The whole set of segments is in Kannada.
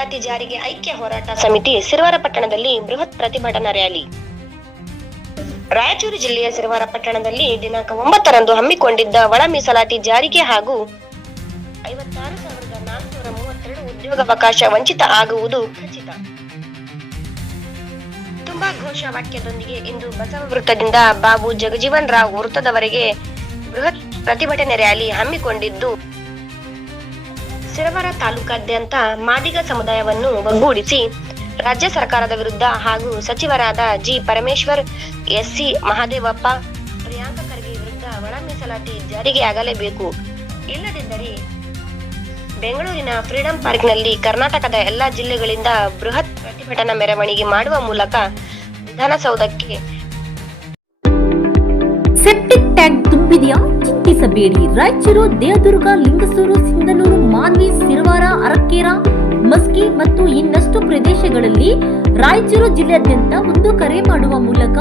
ಮೀಸಲಾತಿ ಜಾರಿಗೆ ಐಕ್ಯ ಹೋರಾಟ ಸಮಿತಿ ಸಿರವಾರ ಪಟ್ಟಣದಲ್ಲಿ ಬೃಹತ್ ಪ್ರತಿಭಟನಾ ರ್ಯಾಲಿ. ರಾಯಚೂರು ಜಿಲ್ಲೆಯ ಸಿರವಾರ ಪಟ್ಟಣದಲ್ಲಿ ದಿನಾಂಕ 9ರಂದು ಹಮ್ಮಿಕೊಂಡಿದ್ದ ಒಳ ಮೀಸಲಾತಿ ಜಾರಿಗೆ ಹಾಗೂ 56,432 ಉದ್ಯೋಗಾವಕಾಶ ವಂಚಿತ ಆಗುವುದು ಖಚಿತ ತುಂಬಾ ಘೋಷ ವಾಕ್ಯದೊಂದಿಗೆ ಇಂದು ಬಸವ ವೃತ್ತದಿಂದ ಬಾಬು ಜಗಜೀವನ್ ರಾವ್ ವೃತ್ತದವರೆಗೆ ಬೃಹತ್ ಪ್ರತಿಭಟನೆ ರ್ಯಾಲಿ ಹಮ್ಮಿಕೊಂಡಿದ್ದು, ಸಿರವಾರ ತಾಲೂಕಾದ್ಯಂತ ಮಾದಿಗ ಸಮುದಾಯವನ್ನು ಒಗ್ಗೂಡಿಸಿ ರಾಜ್ಯ ಸರ್ಕಾರದ ವಿರುದ್ಧ ಹಾಗೂ ಸಚಿವರಾದ ಜಿ ಪರಮೇಶ್ವರ್, ಎಸ್ಸಿ ಮಹಾದೇವಪ್ಪ, ಪ್ರಿಯಾಂಕ ಖರ್ಗೆ ವಿರುದ್ಧ ಒಳ ಮೀಸಲಾತಿ ಜಾರಿಗೆ ಆಗಲೇಬೇಕು, ಇಲ್ಲದಿದ್ದರೆ ಬೆಂಗಳೂರಿನ ಫ್ರೀಡಂ ಪಾರ್ಕ್ನಲ್ಲಿ ಕರ್ನಾಟಕದ ಎಲ್ಲಾ ಜಿಲ್ಲೆಗಳಿಂದ ಬೃಹತ್ ಪ್ರತಿಭಟನಾ ಮೆರವಣಿಗೆ ಮಾಡುವ ಮೂಲಕ ವಿಧಾನಸೌಧಕ್ಕೆ ಸೆಪ್ಟಿಕ್ ಟ್ಯಾಂಕ್ ತುಂಬಿದೆಯಾ? ಚಿಂತಿಸಬೇಡಿ. ರಾಯಚೂರು, ದೇವದುರ್ಗ, ಲಿಂಗಸೂರು, ಸಿಂಧನೂರು, ಮಾನ್ವಿ, ಸಿರವಾರ, ಅರಕೇರ, ಮಸ್ಕಿ ಮತ್ತು ಇನ್ನಷ್ಟು ಪ್ರದೇಶಗಳಲ್ಲಿ ರಾಯಚೂರು ಜಿಲ್ಲೆಯಾದ್ಯಂತ ಒಂದು ಕರೆ ಮಾಡುವ ಮೂಲಕ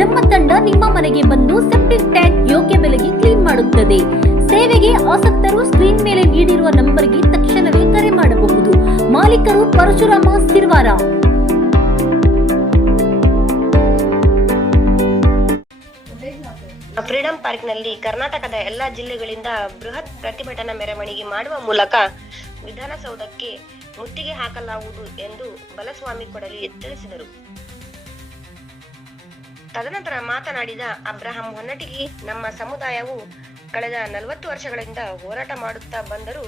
ನಮ್ಮ ತಂಡ ನಿಮ್ಮ ಮನೆಗೆ ಬಂದು ಸೆಪ್ಟಿಕ್ ಟ್ಯಾಂಕ್ ಯೋಗ್ಯ ಬೆಲೆಗೆ ಕ್ಲೀನ್ ಮಾಡುತ್ತದೆ. ಸೇವೆಗೆ ಆಸಕ್ತರು ಸ್ಕ್ರೀನ್ ಮೇಲೆ ನೀಡಿರುವ ನಂಬರ್ಗೆ ತಕ್ಷಣವೇ ಕರೆ ಮಾಡಬಹುದು. ಮಾಲೀಕರು ಪರಶುರಾಮ, ಸಿರವಾರ. ಫ್ರೀಡಂ ಪಾರ್ಕ್ನಲ್ಲಿ ಕರ್ನಾಟಕದ ಎಲ್ಲಾ ಜಿಲ್ಲೆಗಳಿಂದ ಬೃಹತ್ ಪ್ರತಿಭಟನಾ ಮೆರವಣಿಗೆ ಮಾಡುವ ಮೂಲಕ ವಿಧಾನಸೌಧಕ್ಕೆ ಮುತ್ತಿಗೆ ಹಾಕಲಾಗುವುದು ಎಂದು ಬಲಸ್ವಾಮಿ ಕೊಡಲಿ ತಿಳಿಸಿದರು. ತದನಂತರ ಮಾತನಾಡಿದ ಅಬ್ರಹಾಂ ಹೊನ್ನಟಿಗಿ, ನಮ್ಮ ಸಮುದಾಯವು ಕಳೆದ 40 ವರ್ಷಗಳಿಂದ ಹೋರಾಟ ಮಾಡುತ್ತಾ ಬಂದರೂ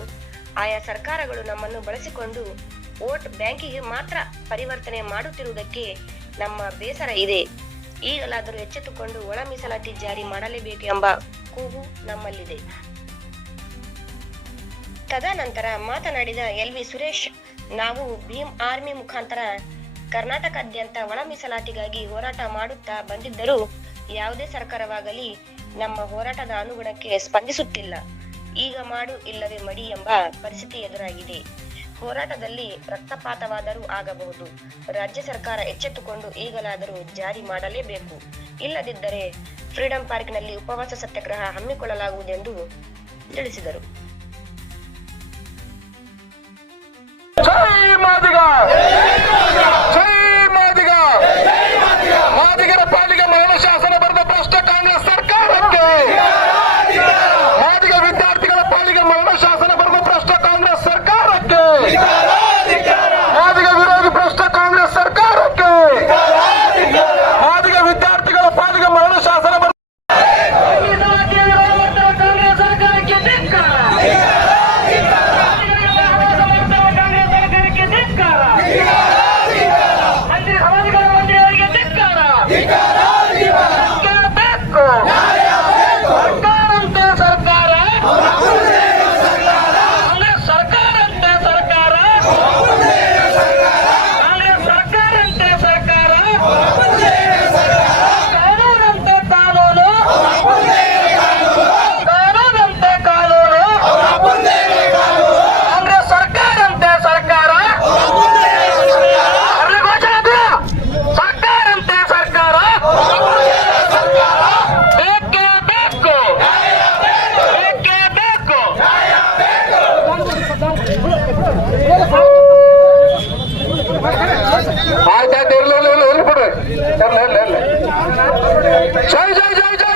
ಆಯಾ ಸರ್ಕಾರಗಳು ನಮ್ಮನ್ನು ಬಳಸಿಕೊಂಡು ವೋಟ್ ಬ್ಯಾಂಕಿಗೆ ಮಾತ್ರ ಪರಿವರ್ತನೆ ಮಾಡುತ್ತಿರುವುದಕ್ಕೆ ನಮ್ಮ ಬೇಸರ ಇದೆ. ಈಗಲಾದರೂ ಎಚ್ಚೆತ್ತುಕೊಂಡು ಒಳ ಮೀಸಲಾತಿ ಜಾರಿ ಮಾಡಲೇಬೇಕು ಎಂಬ ಕೂಗು ನಮ್ಮಲ್ಲಿದೆ. ತದನಂತರ ಮಾತನಾಡಿದ ಎಲ್.ವಿ. ಸುರೇಶ್, ನಾವು ಭೀಮ್ ಆರ್ಮಿ ಮುಖಾಂತರ ಕರ್ನಾಟಕಾದ್ಯಂತ ಒಳ ಮೀಸಲಾತಿಗಾಗಿ ಹೋರಾಟ ಮಾಡುತ್ತಾ ಬಂದಿದ್ದರೂ ಯಾವುದೇ ಸರ್ಕಾರವಾಗಲಿ ನಮ್ಮ ಹೋರಾಟದ ಅನುಗುಣಕ್ಕೆ ಸ್ಪಂದಿಸುತ್ತಿಲ್ಲ. ಈಗ ಮಾಡು ಇಲ್ಲವೇ ಮಡಿ ಎಂಬ ಪರಿಸ್ಥಿತಿ ಎದುರಾಗಿದೆ. ಹೋರಾಟದಲ್ಲಿ ರಕ್ತಪಾತವಾದರೂ ಆಗಬಹುದು. ರಾಜ್ಯ ಸರ್ಕಾರ ಎಚ್ಚೆತ್ತುಕೊಂಡು ಈಗಲಾದರೂ ಜಾರಿ ಮಾಡಲೇಬೇಕು, ಇಲ್ಲದಿದ್ದರೆ ಫ್ರೀಡಂ ಪಾರ್ಕ್ನಲ್ಲಿ ಉಪವಾಸ ಸತ್ಯಾಗ್ರಹ ಹಮ್ಮಿಕೊಳ್ಳಲಾಗುವುದೆಂದು ತಿಳಿಸಿದರು. ಮಾದಿಗರ ಪಾಲಿಗೆ ಮರಣ ಶಾಸನ ಬರೆದ ಭ್ರಷ್ಟ ಕಾಂಗ್ರೆಸ್ ಸರ್ಕಾರಕ್ಕೆ, ಮಾದಿಗ ವಿದ್ಯಾರ್ಥಿಗಳ ಪಾಲಿಗೆ ಮರಣ ಶಾಸನ ಬರೆದ ಭ್ರಷ್ಟ ಕಾಂಗ್ರೆಸ್ ಸರ್ಕಾರಕ್ಕೆ, ಮಾದಿಗ ವಿರೋಧಿ ಭ್ರಷ್ಟ ಕಾಂಗ್ರೆಸ್ ಸರ್ಕಾರಕ್ಕೆ, ಮಾದಿಗ ವಿದ್ಯಾರ್ಥಿಗಳ ಪಾಲಿಗೆ ಮರಣ ಶಾಸನ ಬರೆದ ಜೈ ಜೈ ಜೈ ಜೈ